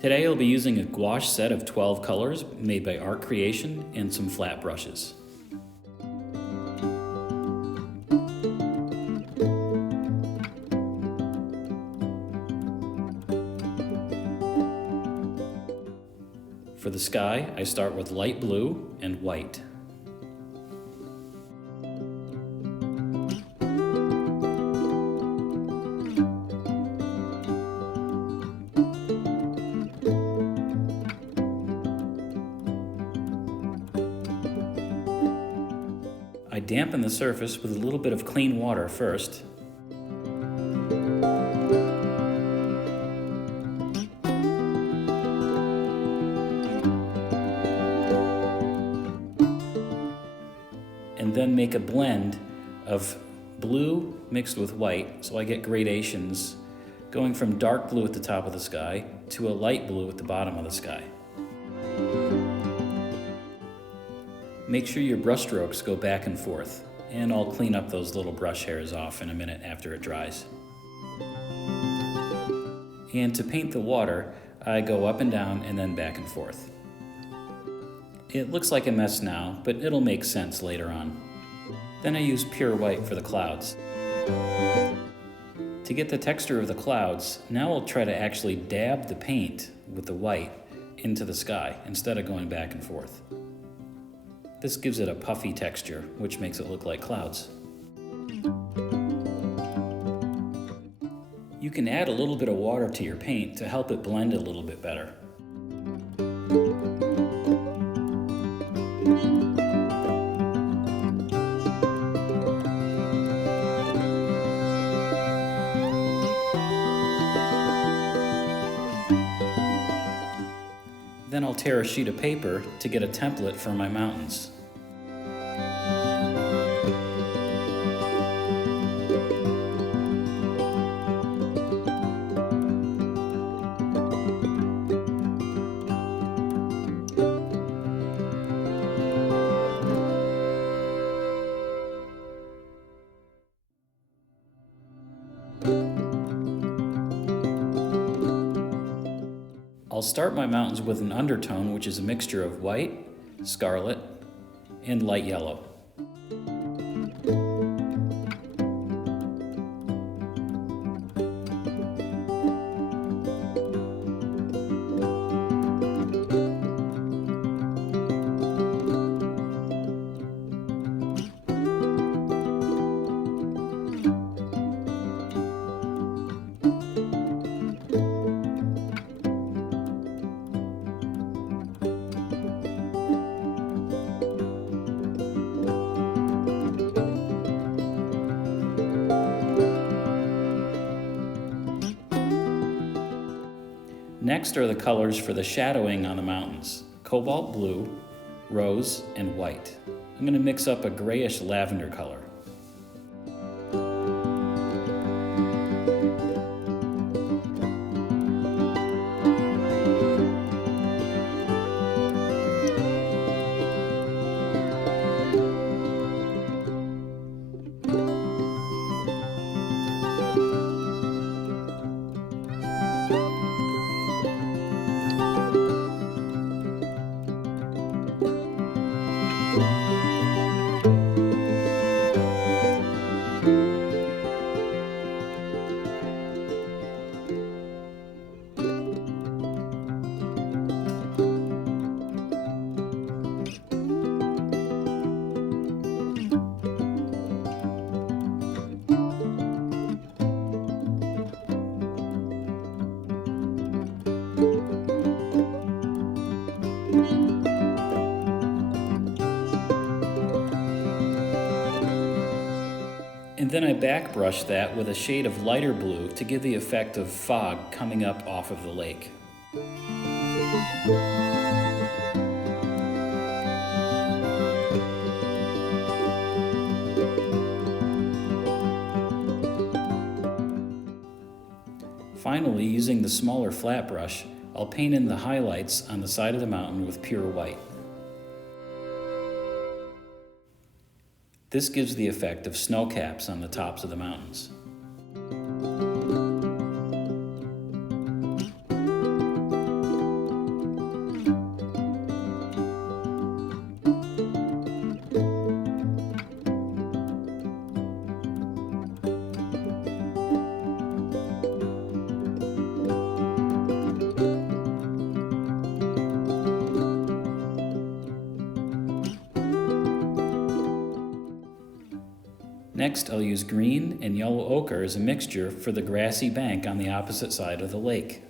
Today I'll be using a gouache set of 12 colors made by Art Creation and some flat brushes. For the sky, I start with light blue and white. I dampen the surface with a little bit of clean water first. And then make a blend of blue mixed with white, so I get gradations going from dark blue at the top of the sky to a light blue at the bottom of the sky. Make sure your brush strokes go back and forth, and I'll clean up those little brush hairs off in a minute after it dries. And to paint the water, I go up and down and then back and forth. It looks like a mess now, but it'll make sense later on. Then I use pure white for the clouds. To get the texture of the clouds, now I'll try to actually dab the paint with the white into the sky instead of going back and forth. This gives it a puffy texture, which makes it look like clouds. You can add a little bit of water to your paint to help it blend a little bit better. Then I'll tear a sheet of paper to get a template for my mountains. I'll start my mountains with an undertone, which is a mixture of white, scarlet, and light yellow. Next are the colors for the shadowing on the mountains: cobalt blue, rose, and white. I'm going to mix up a grayish lavender color. And then I backbrush that with a shade of lighter blue to give the effect of fog coming up off of the lake. Finally, using the smaller flat brush, I'll paint in the highlights on the side of the mountain with pure white. This gives the effect of snow caps on the tops of the mountains. Next, I'll use green and yellow ochre as a mixture for the grassy bank on the opposite side of the lake.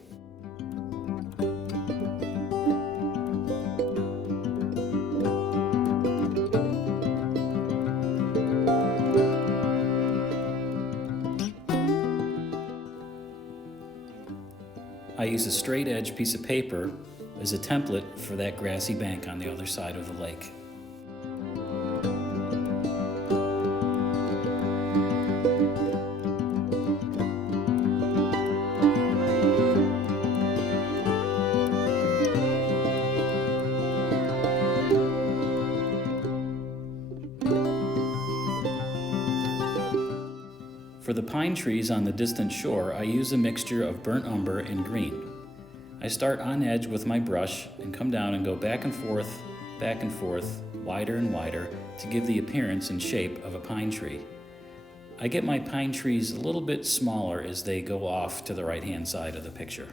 I use a straight edge piece of paper as a template for that grassy bank on the other side of the lake. For the pine trees on the distant shore, I use a mixture of burnt umber and green. I start on edge with my brush and come down and go back and forth, wider and wider to give the appearance and shape of a pine tree. I get my pine trees a little bit smaller as they go off to the right-hand side of the picture.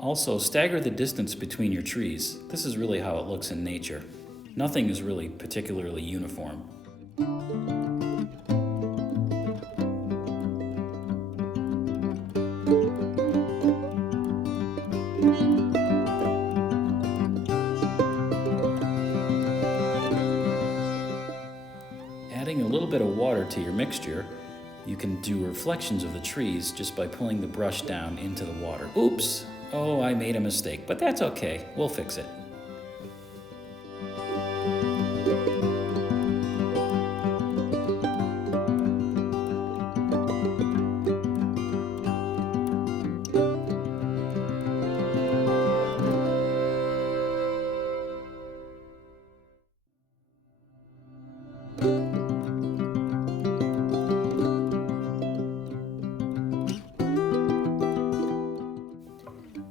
Also, stagger the distance between your trees. This is really how it looks in nature. Nothing is really particularly uniform. Adding a little bit of water to your mixture, you can do reflections of the trees just by pulling the brush down into the water. Oops! Oh, I made a mistake, but that's okay. We'll fix it.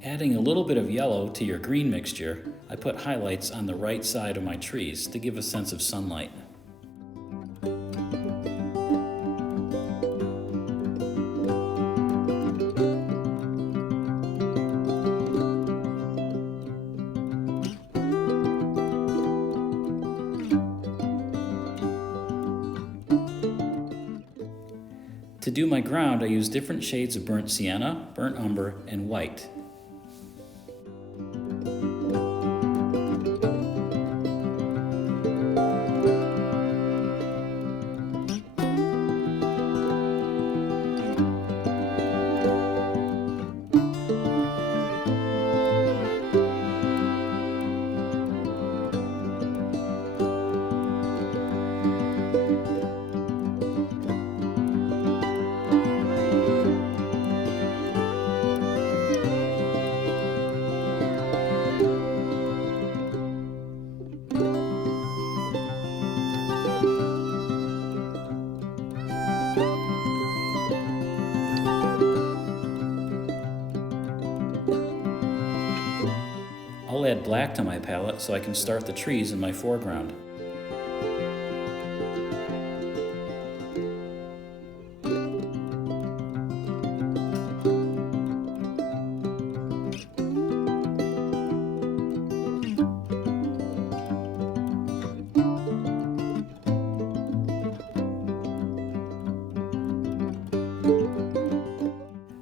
Adding a little bit of yellow to your green mixture, I put highlights on the right side of my trees to give a sense of sunlight. To do my ground, I use different shades of burnt sienna, burnt umber, and white. I'll add black to my palette so I can start the trees in my foreground.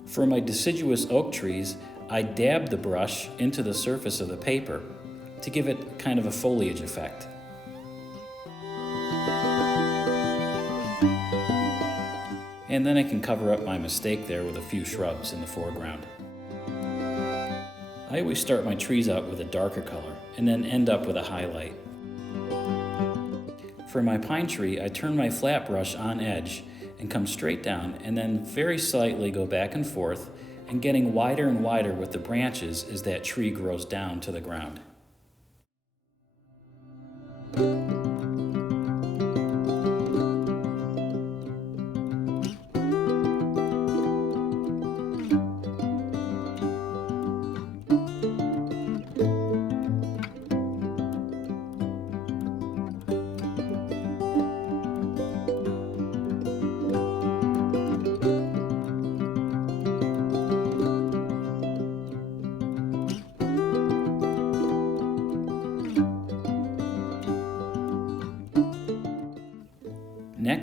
For my deciduous oak trees, I dab the brush into the surface of the paper to give it kind of a foliage effect. And then I can cover up my mistake there with a few shrubs in the foreground. I always start my trees out with a darker color and then end up with a highlight. For my pine tree, I turn my flat brush on edge and come straight down and then very slightly go back and forth and getting wider and wider with the branches as that tree grows down to the ground.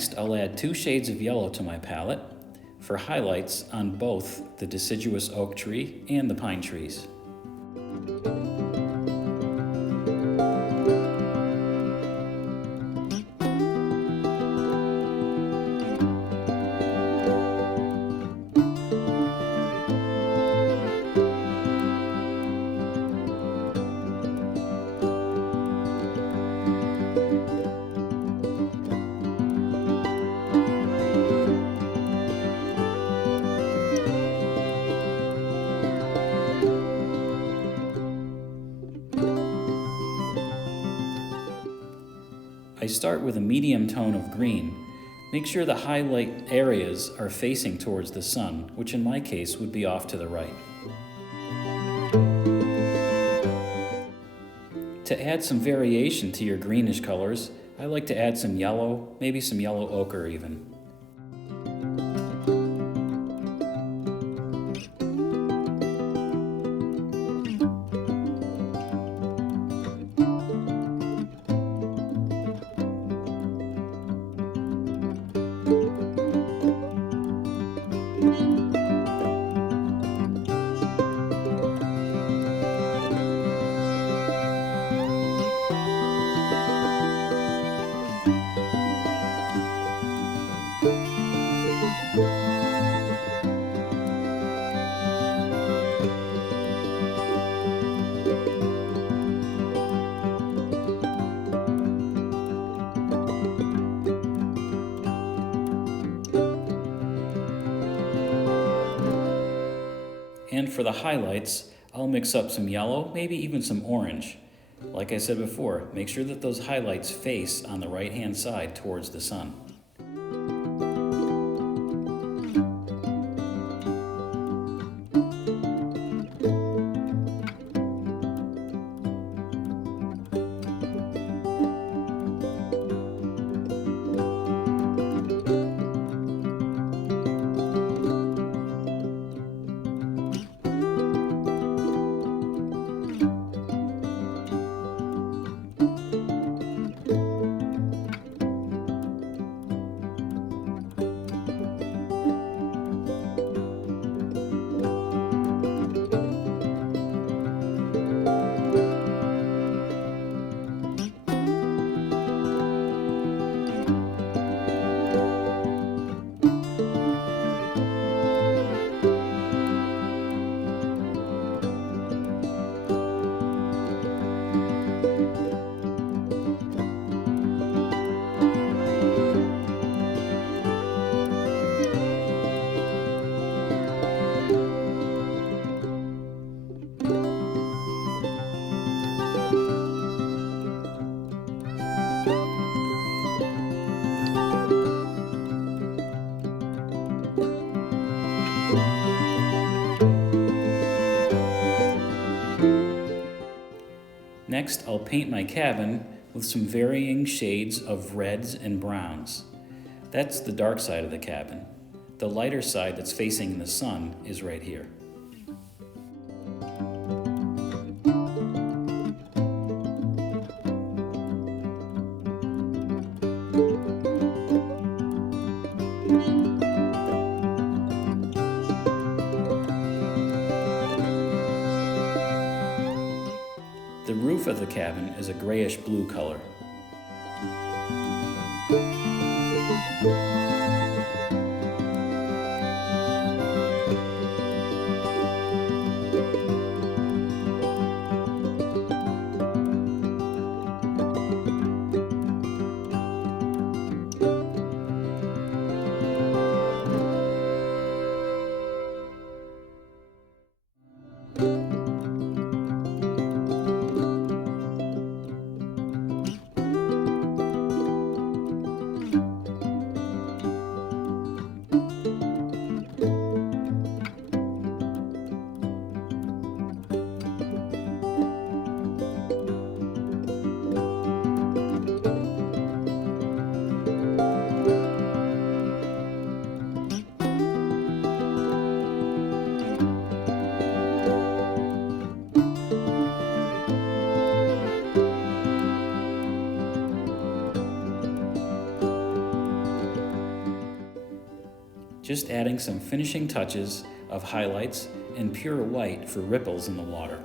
Next, I'll add 2 shades of yellow to my palette for highlights on both the deciduous oak tree and the pine trees. I start with a medium tone of green. Make sure the highlight areas are facing towards the sun, which in my case would be off to the right. To add some variation to your greenish colors, I like to add some yellow, maybe some yellow ochre even. And for the highlights, I'll mix up some yellow, maybe even some orange. Like I said before, make sure that those highlights face on the right-hand side towards the sun. Next, I'll paint my cabin with some varying shades of reds and browns. That's the dark side of the cabin. The lighter side that's facing the sun is right here. The roof of the cabin is a grayish-blue color. just adding some finishing touches of highlights and pure white for ripples in the water.